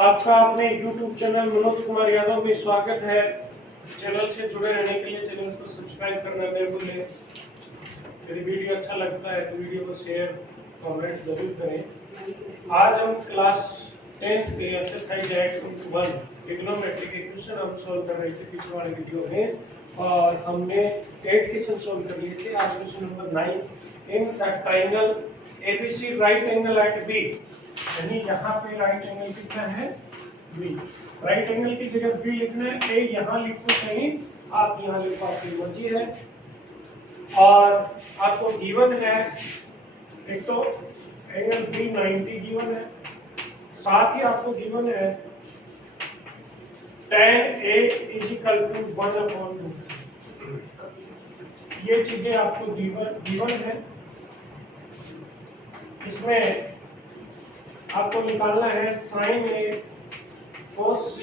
आपका अपने YouTube channel Manoj Kumar Yadav में स्वागत है। चैनल से जुड़े रहने के लिए चैनल को सब्सक्राइब करना न भूलें। यदि वीडियो अच्छा लगता है तो वीडियो को शेयर कमेंट जरूर करें। आज हम क्लास 10 के एक्सरसाइज 8.1 ट्रिग्नोमेट्री के क्वेश्चन हम सॉल्व कर रहे थे पिछले वाले वीडियो में, और हमने 8 क्वेश्चन सॉल्व कर लिए थे। आज question number 9। In triangle ABC right angle at B, यानी यहाँ पे राइट एंगल कितना है B। राइट एंगल की जगह B लिखना है, A यहाँ लिखो कहीं, आप यहाँ लिखो, आपकी मर्जी है। और आपको गिवन है एक तो एंगल B 90 गिवन है, साथ ही आपको गिवन है tan A = 1/2। ये चीजें आपको गिवन है। इसमें आपको निकालना है sin A cos C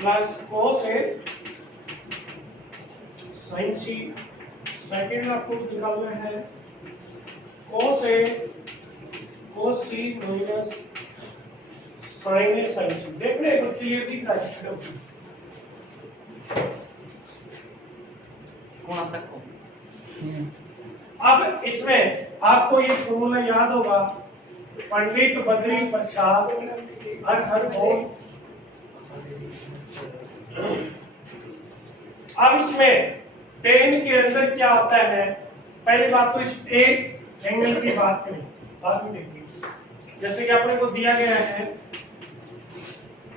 plus cos A sin C। Second आपको निकालना है cos A cos C minus sin A sin C। देखने को क्लियर दिख रहा है कौन तक को? अब इसमें आपको ये फॉर्मूला याद होगा, पंडित बद्री प्रसाद हर बोल। अब इसमें टेन के अंदर क्या होता है, पहली बात तो इस एक एंगल की बात करें, बाद में देखेंगे। जैसे कि अपने को दिया गया है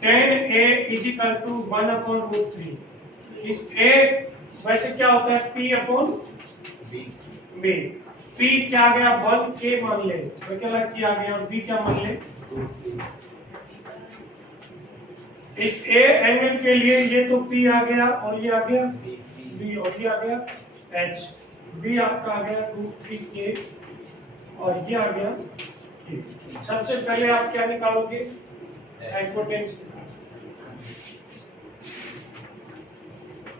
tan A = 1/√3। इस A वैसे क्या होता है P/B। P क्या आ गया 1K मान ले, तो क्या लग किया गया, और B क्या मान ले 2 इस A एंगल के लिए ये तो P आ गया, और ये आ गया B, और ये आ गया H। B आपका आ गया 2-3K, और ये आ गया K। सबसे पहले आप क्या निकालोगे, hypotenuse.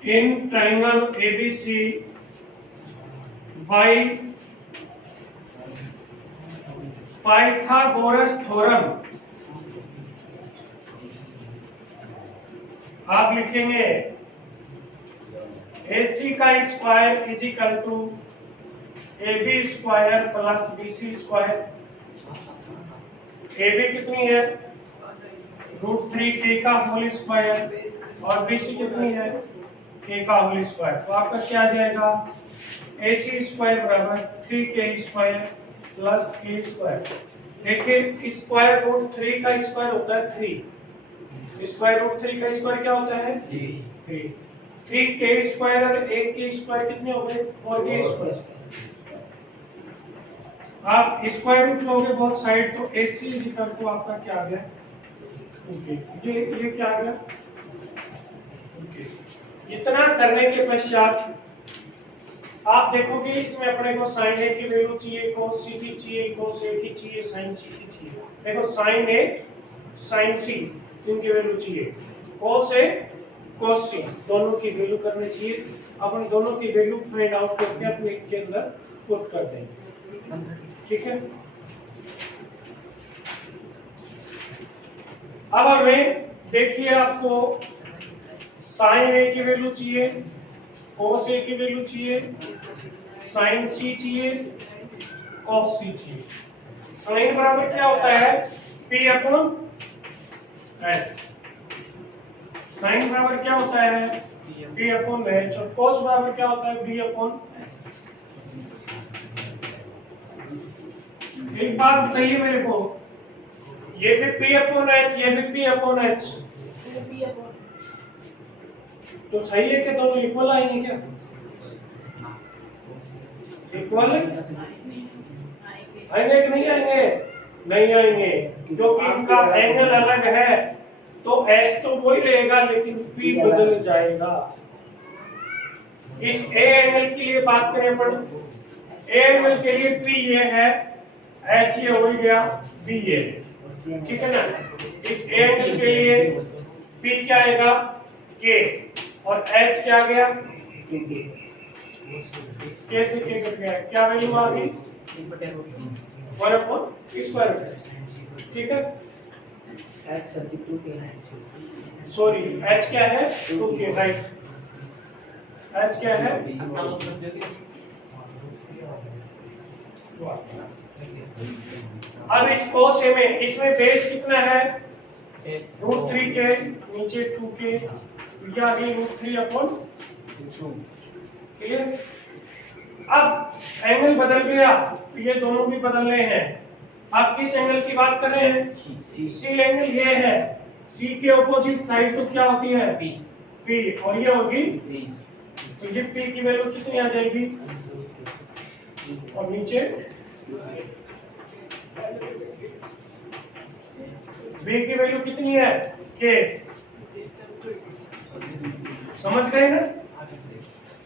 In triangle ABC by Pythagoras theorem आप लिखेंगे AC का square = AB square plus BC square. AB कितनी है √3K का होल स्क्वायर, और BC कितनी है K का होल स्क्वायर। तो आपका क्या आ जाएगा AC स्क्वायर बराबर 3K square plus K square. देखिए स्क्वायर रूट 3 का स्क्वायर होता है 3, स्क्वायर रूट 3 का स्क्वायर क्या होता है 3। 3K स्क्वायर और 1K स्क्वायर कितने हो गए 4K स्क्वायर। आप स्क्वायर रूट लोगे बोथ साइड, तो AC = आपका क्या आ गया ये क्या आ गया। इतना करने के पश्चात आप देखोगे इसमें अपने को sin A की वैल्यू चाहिए, cos C की चाहिए, cos A की चाहिए, sin C की चाहिए। देखो sin A sin C इनकी वैल्यू चाहिए, cos A cos C दोनों की वैल्यू करनी चाहिए। अपन दोनों की वैल्यू फाइंड आउट करके अपने के अंदर पुट कर देंगे, ठीक है। अब हमें देखिए आपको sin A की वैल्यू चाहिए, cos A की वैल्यू चाहिए, sin C चाहिए, cos C चाहिए। sin बराबर क्या होता है P/H। sin बराबर क्या होता है P/H, और cos बराबर क्या होता है B/H। एक बात बताइए मेरे को, ये भी P/H, ये भी P/H, तो सही है कि दोनों इक्वल आएंगे क्या, इक्वल आएंगे कि नहीं आएंगे, नहीं आएंगे, क्योंकि इनका एंगल अलग है। तो S तो वही रहेगा लेकिन P बदल जाएगा। इस A एंगल के लिए बात करें अपन, A एंगल के लिए P ये है, H ये हो गया, B ये, ठीक है ना। इस A एंगल के लिए P क्या आएगा K, और H क्या आ गया K से K कट गया, क्या वैल्यू आ गई 1/√3, ठीक है। सॉरी h क्या है 2k, राइट। h क्या है, अब इस cos a में इसमें बेस कितना है √3 के, नीचे 2k, ये आ गई √3/2। क्लियर। अब एंगल बदल गया, ये दोनों भी बदल रहे हैं। आप किस एंगल की बात कर रहे हैं, सी एंगल ये है, सी के ऑपोजिट साइड तो क्या होती है पी, और ये होगी, तो ये पी की वैल्यू कितनी आ जाएगी, और नीचे बी की वैल्यू कितनी है के, समझ गए ना।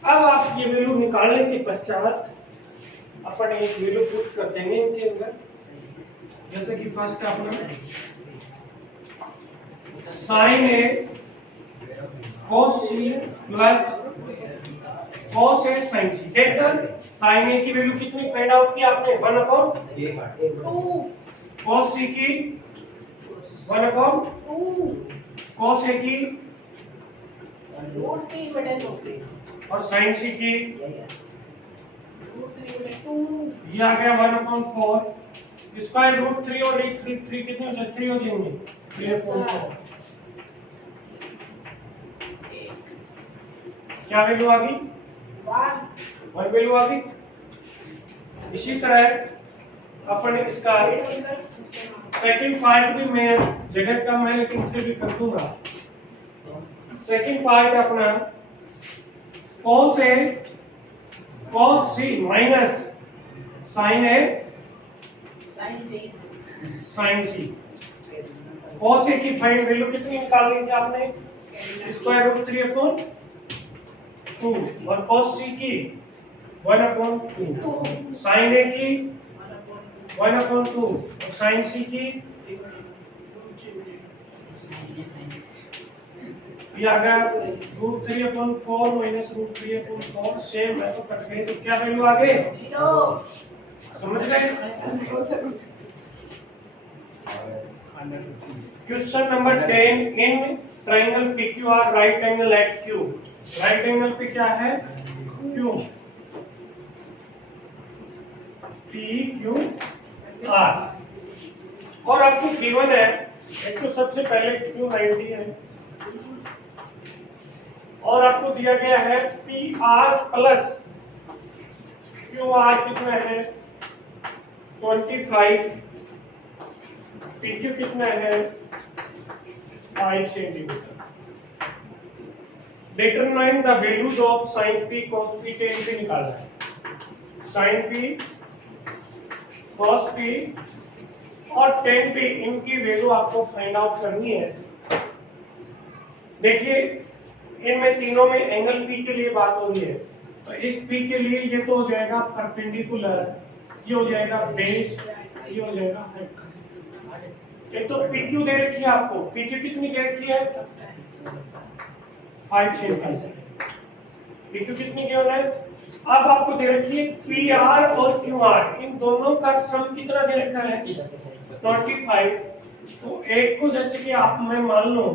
अब आप ये वैल्यू निकालने के पश्चात अपन एक वैल्यू पुट कर देंगे इनके अंदर, जैसे कि फर्स्ट अपना sine A cos c plus cos a sin c। देखना साइन ए की वैल्यू कितनी फाइंड आउट की आपने, 1/2, cos c की 1/2, cos a की और sin c की ये आ गया 1/4, स्क्वायर रूट 3 और 3 कितने हो जाए, 3 हो जाएंगे, 3/4। क्या वैल्यू आ गई, 1 वैल्यू आ गई। इसी तरह अपन इसका सेकंड पार्ट भी मैं जगह कम है लेकिन फिर भी कर दूंगा। सेकंड पार्ट अपना cos a cos c minus sin a sin c। cos a की फाइंड वैल्यू कितनी निकालनी थी आपने, स्क्वायर रूट 3/2, और cos c की 1/2, sin a की 1/2 और sin c की ये आ गया √3/4 माइनस √3/4, सेम है तो कट गए, तो क्या वैल्यू आ गए, 0। समझ गए। Question number 10, in triangle PQR right angle at Q, right angle पे क्या है Q, PQR, और आपको गिवन है, एक तो सबसे पहले Q90 है, और आपको दिया गया है PR प्लस QR कितना है 25, PQ कितना है 5 centimetre. Determine the values of sin P cos P, tan P निकालना है, sin P cos P और tan P, इनकी वैल्यू आपको फाइंड आउट करनी है। देखिए इनमें तीनों में एंगल P के लिए बात हो रही है, तो इस P के लिए ये तो हो जाएगा परपेंडिकुलर, ये हो जाएगा बेस, ये हो जाएगा हाइट। एक तो PQ दे रखी है आपको, PQ कितनी दे रखी है 5 सेंटीमीटर, PQ कितनी गिवन है। अब आपको दे रखी है PR और QR, इन दोनों का सम कितना दे रखा है 25। तो एक को जैसे कि आप मैं मान लो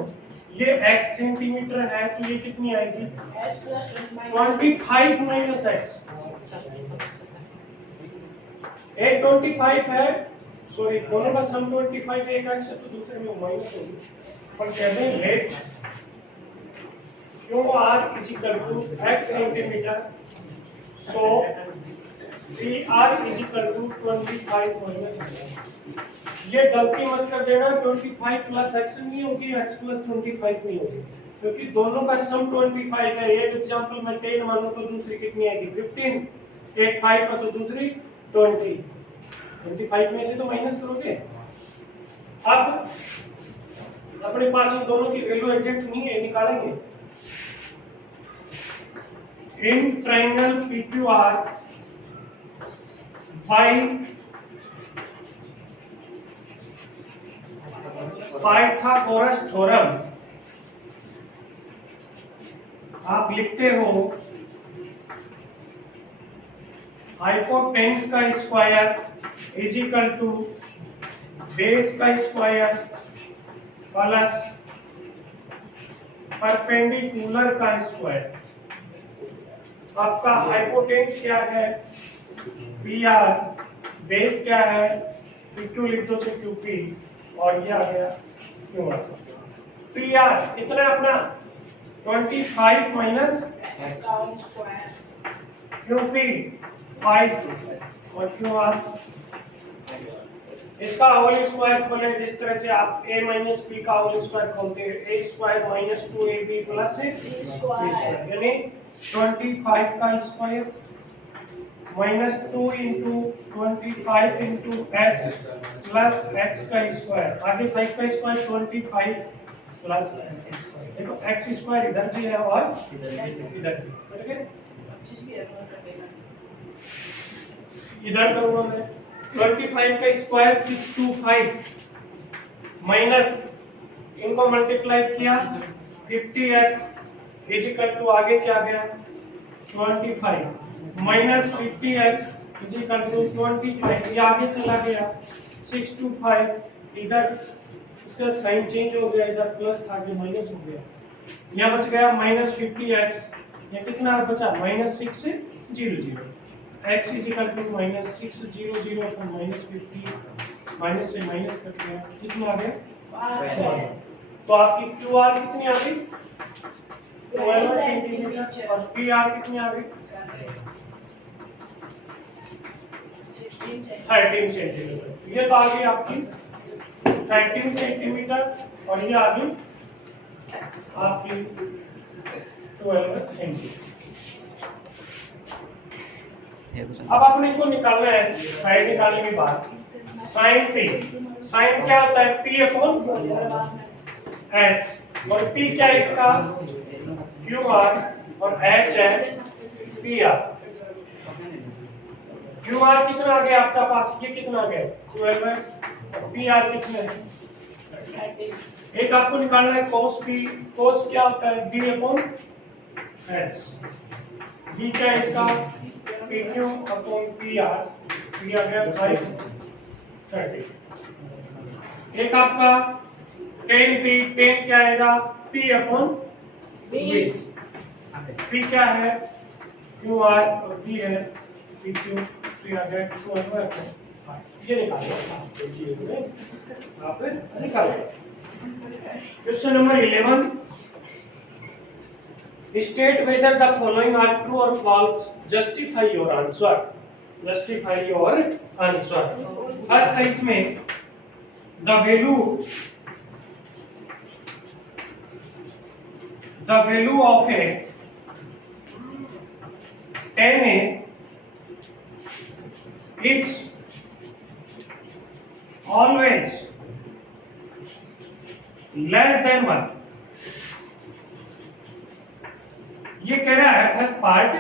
ये x सेंटीमीटर है, तो ये कितनी आएगी 25 माइनस x, एक 25 है, सॉरी दोनों का सम 25 है, एक x है तो दूसरे में माइनस होगी, पर कहते हैं let QR is equal to x centimetre, so PR is equal to 25 minus x। ये गलती मत कर देना, 25 प्लस x नहीं होगी, x प्लस 25 नहीं होगी, क्योंकि दोनों का सम 25 है। एक एग्जांपल में 10 मानूं तो दूसरी कितनी आएगी 15, एक 5 का तो दूसरी 20, 25 में से तो माइनस करोगे। अब अपने पास इन दोनों की वैल्यू एग्जैक्ट नहीं है, निकालेंगे। In triangle PQR Pythagoras theorem आप लिखते हो हाइपोटेन्यूस का square is equal to base का स्क्वायर प्लस परपेंडिकुलर का स्क्वायर। आपका हाइपोटेन्यूज क्या है? पी आर, बेस क्या है? P2 लिख दो से QP, और ये आ गया QR। पी आर कितना है अपना? 25 माइनस QP 5 और QR। इसका होल स्क्वायर खोले जिस तरह से आप a माइनस पी का होल स्क्वायर खोलते हैं, a square minus 2ab plus b square, यानी 25 का square minus 2 into 25 into x plus x का स्क्वायर, आगे 5 का स्क्वायर 25 प्लस x स्क्वायर। देखो x स्क्वायर इधर भी है और इधर भी, ठीक है? इधर करूंगा मैं 25 का स्क्वायर 625 माइनस इनको मल्टीप्लाई किया 50x इज इक्वल टू आगे क्या गया 25 minus 50x is equal to 25, ये आगे चला गया 625, इधर इसका साइन चेंज हो गया, इधर प्लस था कि माइनस हो गया, यहाँ बच गया माइनस 50x, ये कितना बचा minus 600, x is equal to minus 600 upon minus 50, minus से माइनस कट गया, कितना आ गया? तो आपकी QR कितनी आ गई? 12 सेंटीमीटर, और PR कितनी आ गई? 13 सेंटीमीटर। ये तो आ गई आपकी 13 सेंटीमीटर, और ये आ गई आपकी 12 सेंटीमीटर। अब आपने को निकालना है, साइड निकालने के बाद साइन थी, साइन क्या होता है? P अपॉन H, और P क्या है इसका? QR, और H है PR। QR कितना आ गया आपका पास? ये कितना आ गया 12 है, और PR कितना है? एक आपको निकालना है cos P, cos क्या होता है? B अपॉन H, B क्या है इसका? PQ अपॉन PR, P आ गया 530। एक आपका tan P, tan क्या आएगा? P अपॉन B, P क्या है? QR, और B है PQ, P आ गया 200। ये निकालो आप निकालो। Question number 11, state whether the following are true or false, justify your answer, justify your answer। First है इसमें the value of a 10a is always less than 1। ये कह रहा है फर्स्ट पार्ट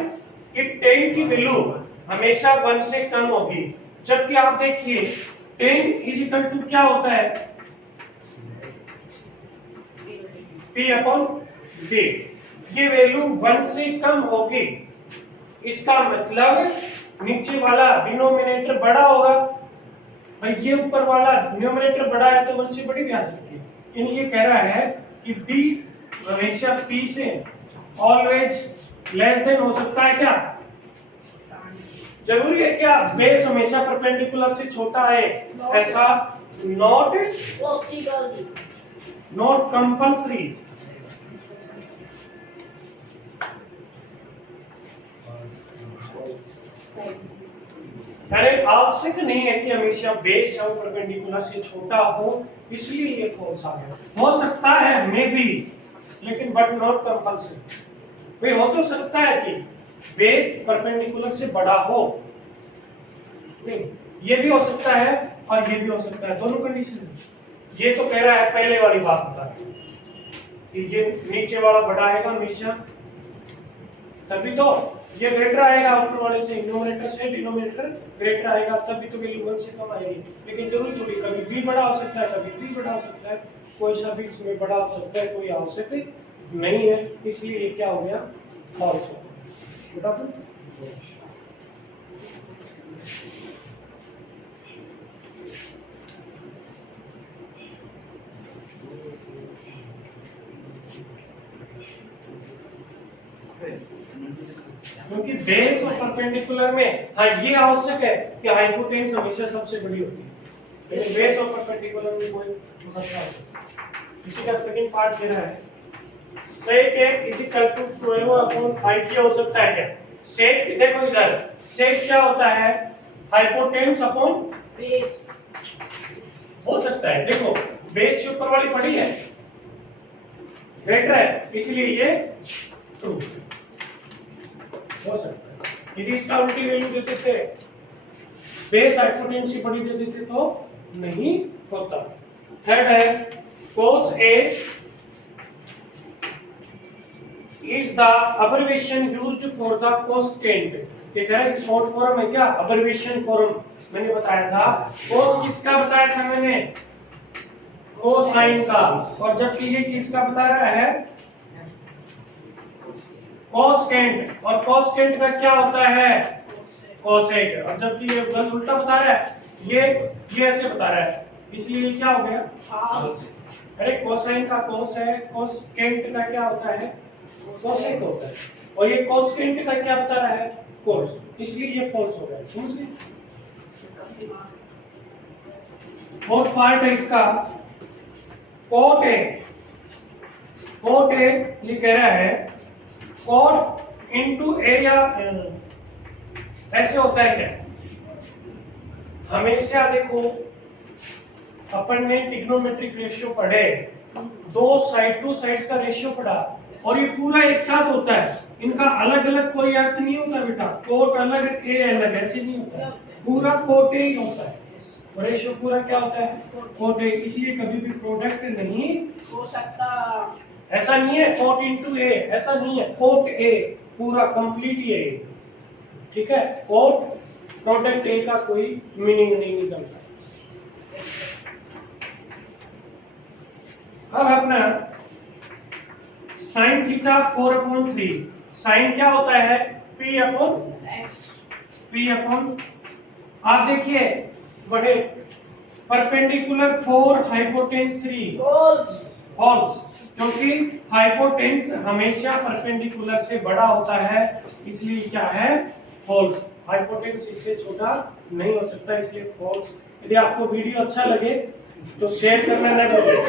कि 10 की वैल्यू हमेशा 1 से कम होगी, जबकि आप देखिए 10 इज इक्वल टू क्या होता है? P अपॉन B, ये वैल्यू 1 से कम होगी, इसका मतलब नीचे वाला डिनोमिनेटर बड़ा होगा। भाई ये ऊपर वाला डिनोमिनेटर बड़ा है तो 1 से बड़ी भी आ सकती है, यानी ये कह रहा है कि B हमेशा P से ऑलवेज लेस देन हो सकता है। क्या जरूरी है क्या बेस हमेशा परपेंडिकुलर से छोटा है? ऐसा नॉट पॉसिबल, नॉट कंपल्सरी। अरे आवश्यक नहीं है कि हमेशा बेस और परपेंडिकुलर से छोटा हो, इसलिए ये फॉल्स आ गया। हो सकता है मे बी, लेकिन बट नॉट कंपल्सरी। वे हो तो सकता है कि बेस परपेंडिकुलर से बड़ा हो, नहीं ये भी हो सकता है और ये भी हो सकता है, दोनों कंडीशन है। ये तो कह रहा है पहले वाली बात बता कि ये नीचे वाला बड़ा आएगा हमेशा, तभी तो ये ग्रेटर आएगा ऊपर वाले से, न्यूमरेटर से डिनोमिनेटर ग्रेटर आएगा, तभी तो वैल्यू 1 से कम आएगी। लेकिन जरूरी थोड़ी, कभी b बड़ा हो सकता है, कभी 3 बड़ा हो सकता है, कोई सा भी इसमें बड़ा हो सकता है, कोई आवश्यक नहीं है, इसलिए ये क्या हो गया फॉल्स हो गया। बता दो क्योंकि बेस और परपेंडिकुलर में हाँ ये आवश्यक है कि हाइपोटेन्यूज हमेशा सबसे बड़ी होती है, लेकिन बेस और परपेंडिकुलर में कोई मतलब नहीं होता। इसी का सेकंड पार्ट दे रहा है sec x is equal to 12/5 हो सकता है क्या? sec देखो इधर sec क्या होता है? हाइपोटेन्यूज अपॉन बेस हो सकता है। देखो बेस से ऊपर वाली पड़ी है ग्रेटर है, इसलिए ये ट्रू हो सकता है। यदि इसका उल्टी वैल्यू देते थे, बेस हाइपोटेन्यूज से बड़ी दे देते तो नहीं होता। थर्ड है cos A is the abbreviation used for the cosecant। ये कह रहा है शॉर्ट फॉर्म है क्या? अब्रिविएशन फॉर्म मैंने बताया था। cos किसका बताया था मैंने? कोसाइन का। और जबकि ये किसका बता रहा है? cosecant। और cosecant का क्या होता है? cosec। और जबकि ये गलत उल्टा बता रहा है, ये ऐसे बता रहा है, इसलिए ये क्या हो गया? अरे कोसाइन का cos है, cosecant का क्या होता है? cosec होता है। और ये cosecant का क्या बता रहा है? cos, इसलिए ये फॉल्स हो गया। समझ गए? फोर्थ पार्ट है इसका cot A। cot A ये कह रहा है cot into A या ऐसे होता है क्या? हमेशा देखो अपन ने ट्रिग्नोमेट्रिक रेशियो पढ़े, टू साइड्स का रेशियो पढ़ा, और ये पूरा एक साथ होता है, इनका अलग अलग कोई अर्थ नहीं होता बेटा। कोट अलग ए अलग ऐसे नहीं होता है, पूरा कोट ही होता है। और रेशियो पूरा क्या होता है? Cot A. इसलिए कभी भी प्रोडक्ट नहीं हो सकता। ऐसा नहीं है कोट इनटू ए, ऐसा नहीं है। कोट ए पूरा कंप्लीट ए, ठीक है। कोट प्रोडक्ट ए का कोई मीनिंग नहीं निकलता। अब अपना साइन थीटा 4/3, साइन क्या होता है? P अपॉन आप देखिए बड़े परपेंडिकुलर 4 हाइपोटेन्यूज 3 फॉल्स, क्योंकि हाइपोटेन्यूज हमेशा परपेंडिकुलर से बड़ा होता है, इसलिए क्या है? फॉल्स। हाइपोटेन्यूज इससे छोटा नहीं हो सकता, इसलिए फॉल्स। यदि आपको वीडियो अच्छा लगे तो शेयर करना न भूलिए।